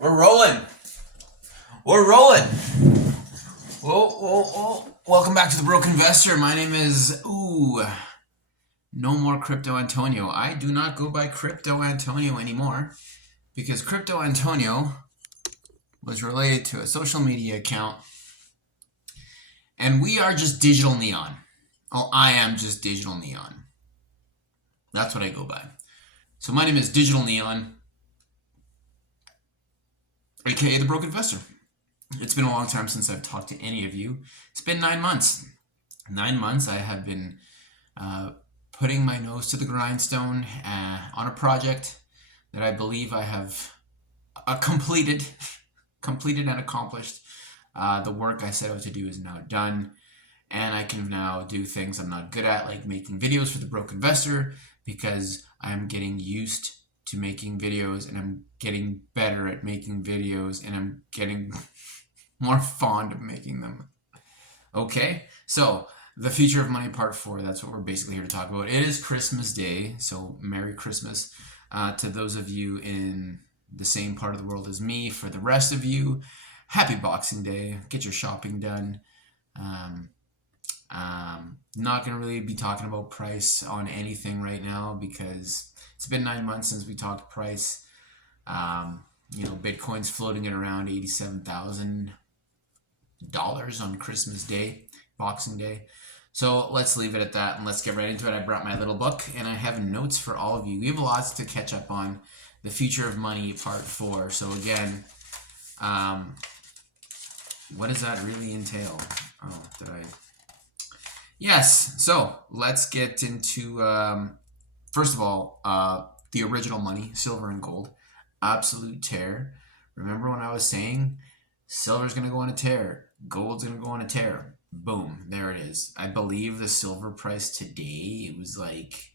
We're rolling. We're rolling. Whoa, whoa, whoa. Welcome back to the Broke Investor. My name is no more Crypto Antonio. I do not go by Crypto Antonio anymore because Crypto Antonio was related to a social media account, and we are just Digital Neon. Oh, I am just Digital Neon. That's what I go by. So my name is Digital Neon, aka the Broke Investor. It's been a long time since I've talked to any of you. It's been 9 months. 9 months I have been putting my nose to the grindstone on a project that I believe I have completed and accomplished. The work I set out to do is now done, and I can now do things I'm not good at, like making videos for the Broke Investor, because I'm getting used to making videos, and I'm getting better at making videos, and I'm getting more fond of making them. Okay, so the future of money part 4, that's what we're basically here to talk about. It is Christmas Day, so Merry Christmas to those of you in the same part of the world as me. For the rest of you, Happy Boxing Day. Get your shopping done. Not going to really be talking about price on anything right now because it's been 9 months since we talked price. Bitcoin's floating at around $87,000 on Christmas Day, Boxing Day. So let's leave it at that and let's get right into it. I brought my little book and I have notes for all of you. We have lots to catch up on. The future of money part 4. So again, what does that really entail? Yes. So let's get into, first of all, the original money, silver and gold, absolute tear. Remember when I was saying silver's going to go on a tear, gold's going to go on a tear? Boom, there it is. I believe the silver price today, it was like,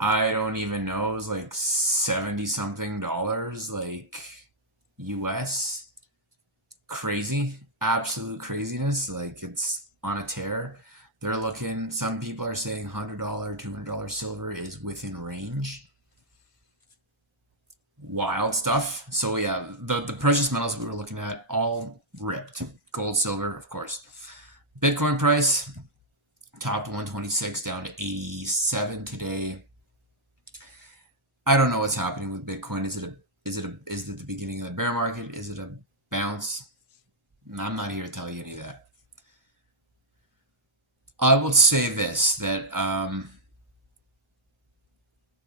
I don't even know, it was like 70 something dollars, like US. Crazy, absolute craziness. Like, it's on a tear. They're looking, some people are saying $100, $200 silver is within range. Wild stuff. So yeah, the precious metals we were looking at all ripped. Gold, silver, of course. Bitcoin price topped 126 down to 87 today. I don't know what's happening with Bitcoin. Is it the beginning of the bear market? Is it a bounce? I'm not here to tell you any of that. I will say this, that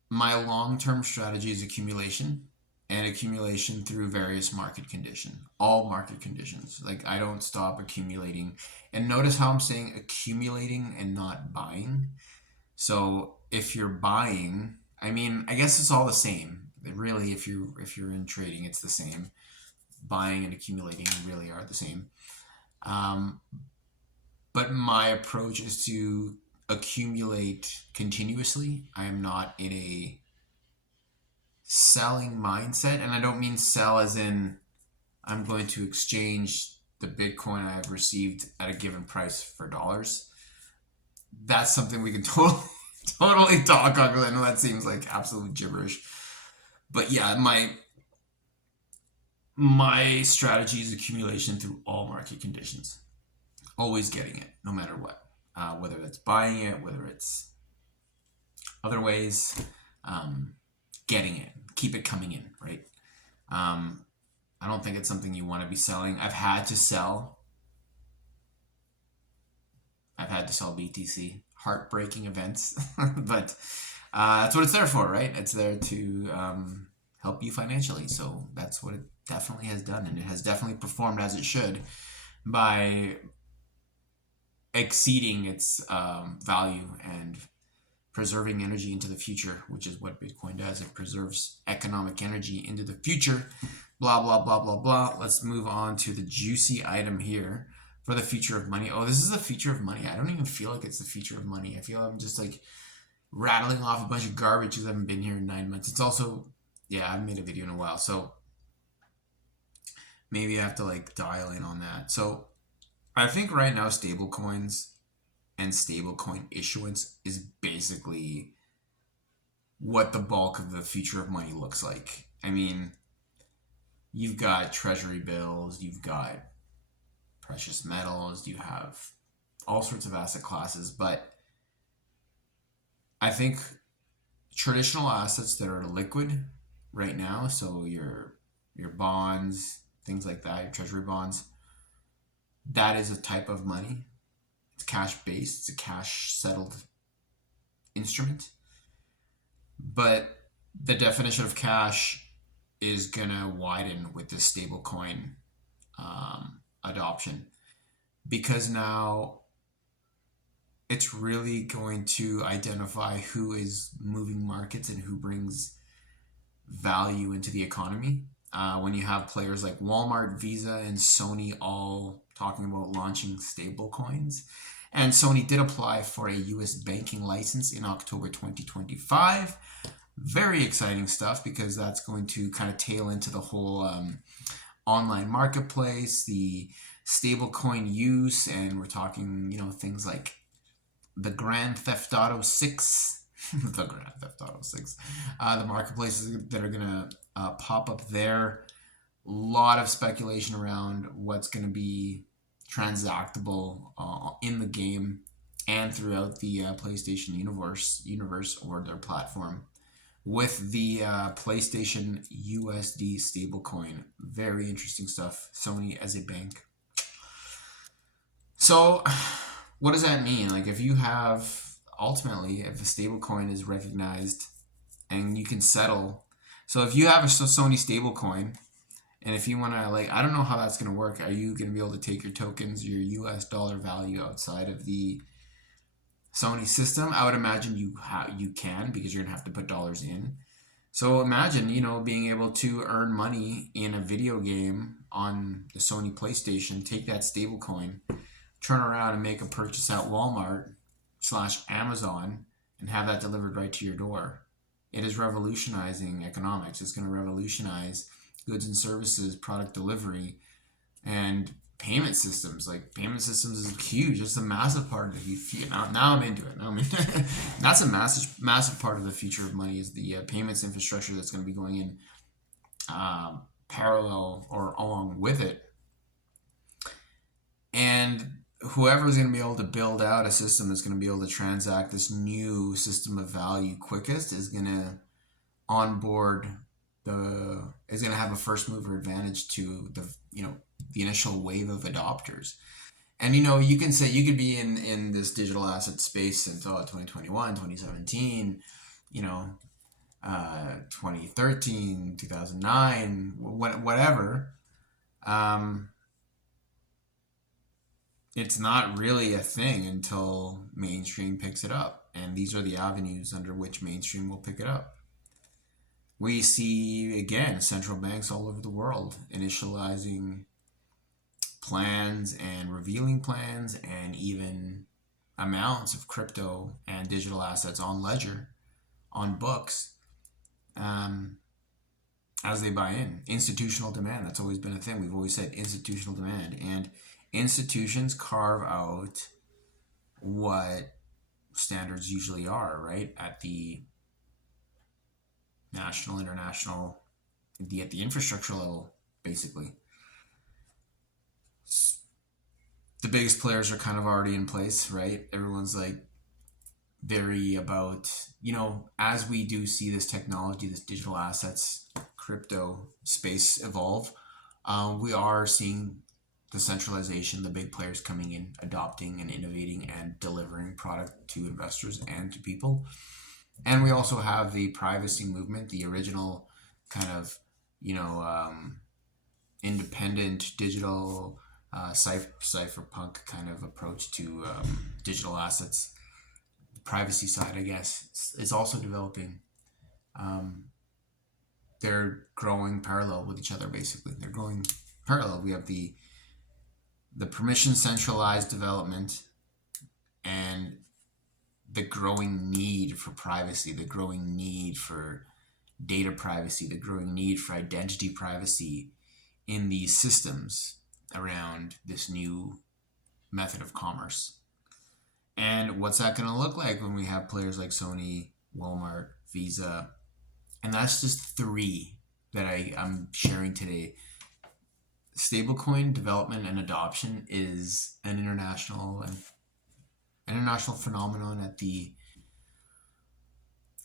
my long-term strategy is accumulation, and accumulation through various market conditions, all market conditions. Like, I don't stop accumulating. And notice how I'm saying accumulating and not buying. So if you're buying, I mean, I guess it's all the same. Really, if you're in trading, it's the same. Buying and accumulating really are the same. But my approach is to accumulate continuously. I am not in a selling mindset, and I don't mean sell as in I'm going to exchange the Bitcoin I have received at a given price for dollars. That's something we can totally talk on, because I know that seems like absolute gibberish. But yeah, my strategy is accumulation through all market conditions. Always getting it, no matter what. Whether it's buying it, whether it's other ways, getting it, keep it coming in, right? I don't think it's something you want to be selling. I've had to sell BTC, heartbreaking events, but that's what it's there for, right? It's there to help you financially. So that's what it definitely has done, and it has definitely performed as it should by exceeding its value and preserving energy into the future, which is what Bitcoin does. It preserves economic energy into the future. Blah, blah, blah, blah, blah. Let's move on to the juicy item here for the future of money. Oh, this is the future of money. I don't even feel like it's the future of money. I feel I'm just like rattling off a bunch of garbage because I haven't been here in 9 months. It's also, yeah, I haven't made a video in a while. So maybe I have to like dial in on that. So I think right now stablecoins and stablecoin issuance is basically what the bulk of the future of money looks like. I mean, You've got treasury bills, you've got precious metals, you have all sorts of asset classes. But I think traditional assets that are liquid right now, so your bonds, things like that, your treasury bonds, that is a type of money. It's cash based, it's a cash settled instrument. But the definition of cash is gonna widen with this stablecoin adoption, because now it's really going to identify who is moving markets and who brings value into the economy. When you have players like Walmart, Visa, and Sony all talking about launching stable coins. And Sony did apply for a US banking license in October 2025. Very exciting stuff, because that's going to kind of tail into the whole online marketplace, the stablecoin use, and we're talking, things like the Grand Theft Auto 6, the Grand Theft Auto 6, the marketplaces that are going to pop up there. A lot of speculation around what's going to be transactable in the game and throughout the PlayStation universe or their platform with the PlayStation USD stablecoin. Very interesting stuff. Sony as a bank. So what does that mean? Like, if you have, ultimately, if a stablecoin is recognized and you can settle, so if you have a Sony stablecoin, and if you want to, I don't know how that's going to work. Are you going to be able to take your tokens, your US dollar value outside of the Sony system? I would imagine you can, because you're going to have to put dollars in. So imagine, being able to earn money in a video game on the Sony PlayStation, take that stablecoin, turn around and make a purchase at Walmart/Amazon and have that delivered right to your door. It is revolutionizing economics. It's going to revolutionize goods and services, product delivery, and payment systems. Payment systems is huge. It's a massive part of the future. Now I'm into it. That's a massive part of the future of money, is the payments infrastructure that's going to be going in parallel or along with it. And whoever's going to be able to build out a system that's going to be able to transact this new system of value quickest is going to onboard is going to have a first mover advantage to the initial wave of adopters. And you can say you could be in this digital asset space since 2021, 2017, 2013, 2009, whatever. It's not really a thing until mainstream picks it up. And these are the avenues under which mainstream will pick it up. We see, again, central banks all over the world initializing plans and revealing plans and even amounts of crypto and digital assets on ledger, on books, as they buy in. Institutional demand, that's always been a thing. We've always said institutional demand. And institutions carve out what standards usually are, right? At the national, international, at the infrastructure level, basically. The biggest players are kind of already in place, right? Everyone's very about, as we do see this technology, this digital assets, crypto space evolve, we are seeing the centralization, the big players coming in, adopting and innovating and delivering product to investors and to people. And we also have the privacy movement, the original kind of, independent digital cypherpunk kind of approach to digital assets. The privacy side, I guess, is also developing. They're growing parallel with each other, basically. They're growing parallel. We have the permission centralized development and the growing need for privacy, the growing need for data privacy, the growing need for identity privacy in these systems around this new method of commerce. And what's that going to look like when we have players like Sony, Walmart, Visa? And that's just three. that I'm sharing today. Stablecoin development and adoption is an international phenomenon at the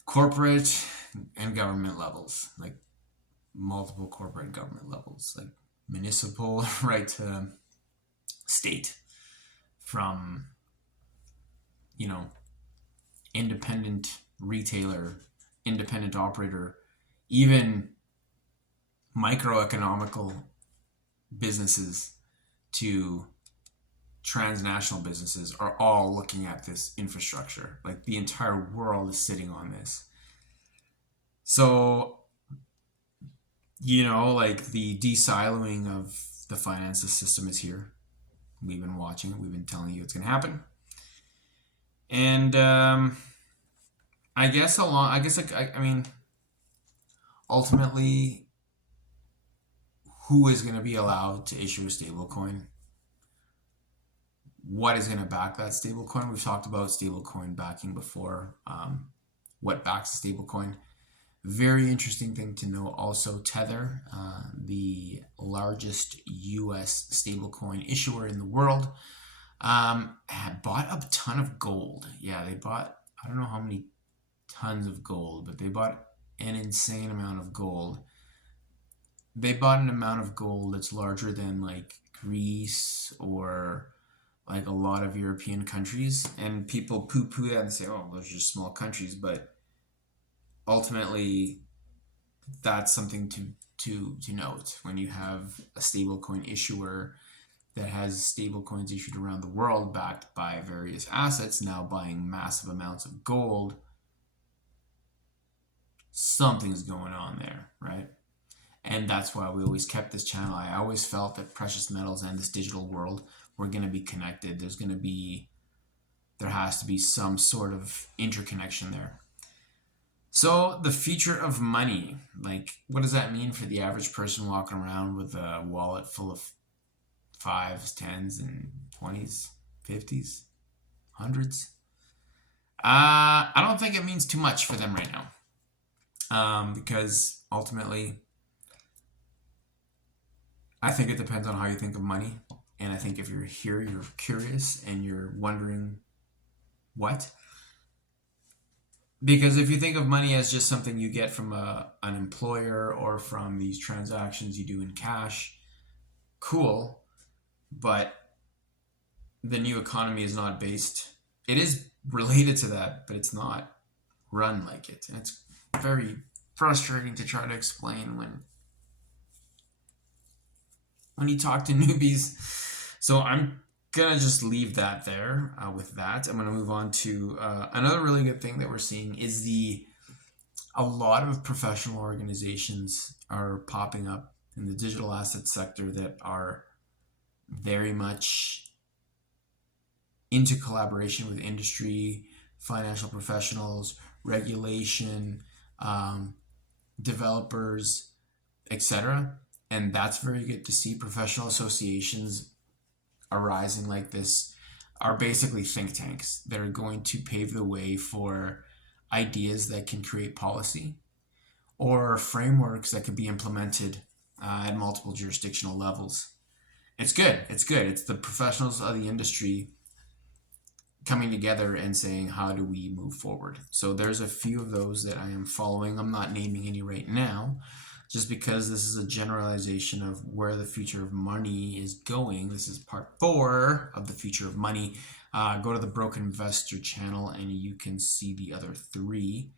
corporate and government levels, like multiple corporate and government levels, like municipal right to state, from independent retailer, independent operator, even microeconomical businesses to transnational businesses are all looking at this infrastructure. Like the entire world is sitting on this. So, like the de-siloing of the finances system is here. We've been watching it. We've been telling you it's going to happen. And ultimately, who is going to be allowed to issue a stablecoin? What is going to back that stablecoin? We've talked about stablecoin backing before. What backs a stablecoin? Very interesting thing to know also, Tether, the largest US stablecoin issuer in the world, had bought a ton of gold. Yeah, they bought, I don't know how many tons of gold, but they bought an insane amount of gold. They bought an amount of gold that's larger than like Greece or like a lot of European countries. And people poo-poo that and say, oh, those are just small countries. But ultimately, that's something to note when you have a stablecoin issuer that has stablecoins issued around the world backed by various assets now buying massive amounts of gold. Something's going on there, right? And that's why we always kept this channel. I always felt that precious metals and this digital world were going to be connected. There has to be some sort of interconnection there. So the future of money, like what does that mean for the average person walking around with a wallet full of 5s, 10s, and 20s, 50s, 100s? I don't think it means too much for them right now, because ultimately, I think it depends on how you think of money. And I think if you're here, you're curious and you're wondering what. Because if you think of money as just something you get from an employer or from these transactions you do in cash, cool. But the new economy is not based. It is related to that, but it's not run like it. And it's very frustrating to try to explain when you talk to newbies. So I'm gonna just leave that there with that. I'm gonna move on to another really good thing that we're seeing is a lot of professional organizations are popping up in the digital asset sector that are very much into collaboration with industry, financial professionals, regulation, developers, etc. And that's very good to see. Professional associations arising like this are basically think tanks that are going to pave the way for ideas that can create policy or frameworks that could be implemented at multiple jurisdictional levels. It's good. It's good. It's the professionals of the industry coming together and saying, how do we move forward? So there's a few of those that I am following. I'm not naming any right now, just because this is a generalization of where the future of money is going. This is part 4 of the future of money. Go to the Broken Investor channel and you can see the other 3.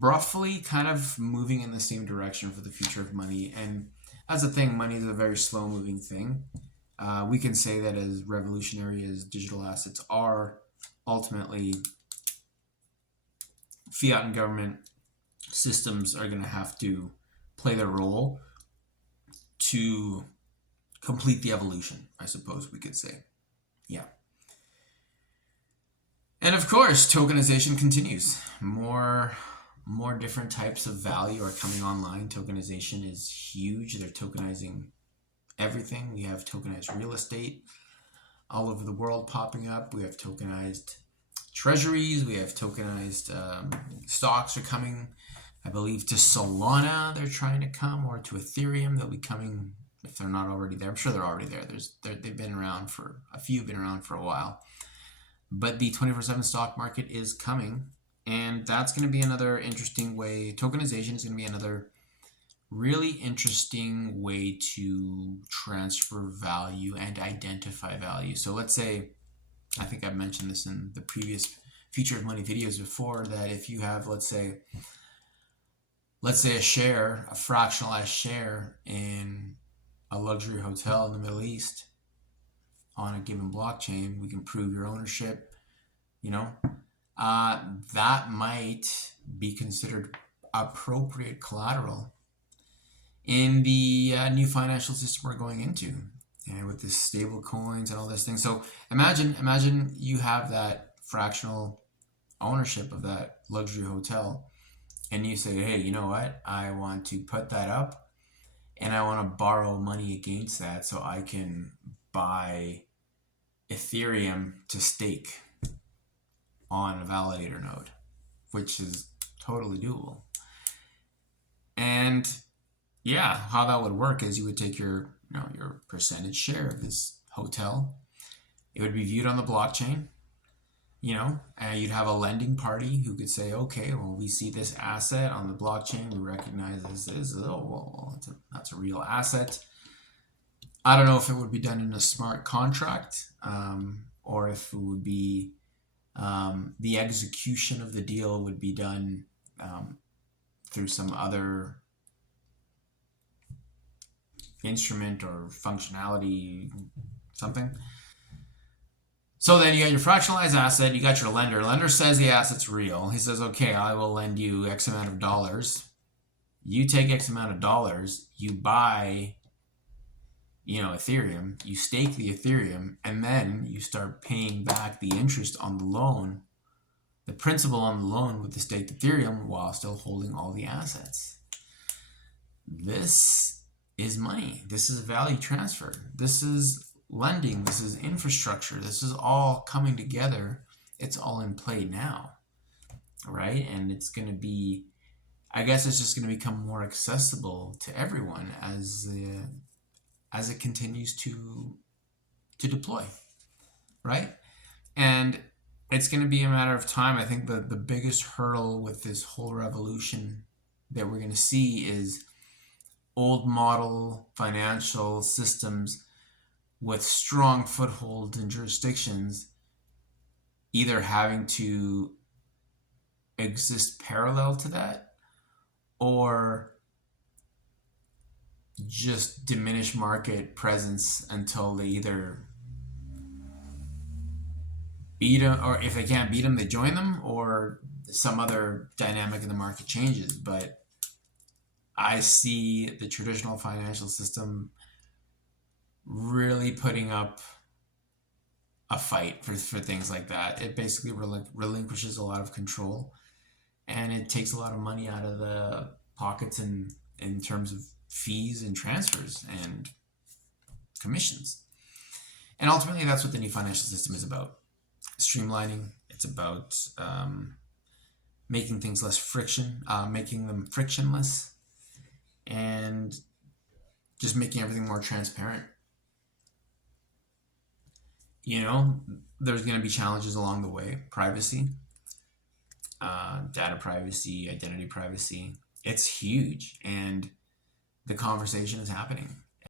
Roughly kind of moving in the same direction for the future of money. And as a thing, money is a very slow moving thing. We can say that as revolutionary as digital assets are, ultimately fiat and government systems are going to have to play their role to complete the evolution, I suppose we could say. Yeah. And of course, tokenization continues. More different types of value are coming online. Tokenization is huge. They're tokenizing everything. We have tokenized real estate all over the world popping up. We have tokenized treasuries. We have tokenized stocks are coming I believe to Solana they're trying to come, or to Ethereum. They'll be coming if they're not already there. I'm sure they're already there. They've been around for a few, been around for a while. But the 24/7 stock market is coming, and that's going to be another interesting way. Tokenization is going to be another really interesting way to transfer value and identify value. So let's say, I think I've mentioned this in the previous Future of Money videos before, that if you have, let's say a share, a fractionalized share in a luxury hotel in the Middle East on a given blockchain, we can prove your ownership, that might be considered appropriate collateral in the new financial system we're going into, and with the stable coins and all this thing. So imagine you have that fractional ownership of that luxury hotel, and you say, hey, you know what? I want to put that up, and I want to borrow money against that so I can buy Ethereum to stake on a validator node, which is totally doable. And yeah, how that would work is you would take your percentage share of this hotel. It would be viewed on the blockchain, and you'd have a lending party who could say, okay, well, we see this asset on the blockchain. We recognize this is, that's a real asset. I don't know if it would be done in a smart contract, or if it would be the execution of the deal would be done through some other instrument or functionality, something. So then you got your fractionalized asset, you got your lender. Lender says the asset's real. He says, okay, I will lend you X amount of dollars. You take X amount of dollars, you buy, Ethereum, you stake the Ethereum, and then you start paying back the interest on the loan, the principal on the loan with the staked Ethereum, while still holding all the assets. This is money. This is value transfer. This is lending. This is infrastructure. This is all coming together. It's all in play now, right? And it's going to be, I guess it's just going to become more accessible to everyone as it continues to deploy, right? And it's going to be a matter of time. I think the biggest hurdle with this whole revolution that we're going to see is old model financial systems with strong footholds in jurisdictions either having to exist parallel to that, or just diminish market presence until they either beat them, or if they can't beat them, they join them, or some other dynamic in the market changes. But I see the traditional financial system really putting up a fight for things like that. It basically relinquishes a lot of control, and it takes a lot of money out of the pockets in terms of fees and transfers and commissions. And ultimately, that's what the new financial system is about. Streamlining. It's about making things less friction, making them frictionless, and just making everything more transparent. There's going to be challenges along the way. Privacy, data privacy, identity privacy. It's huge, and the conversation is happening.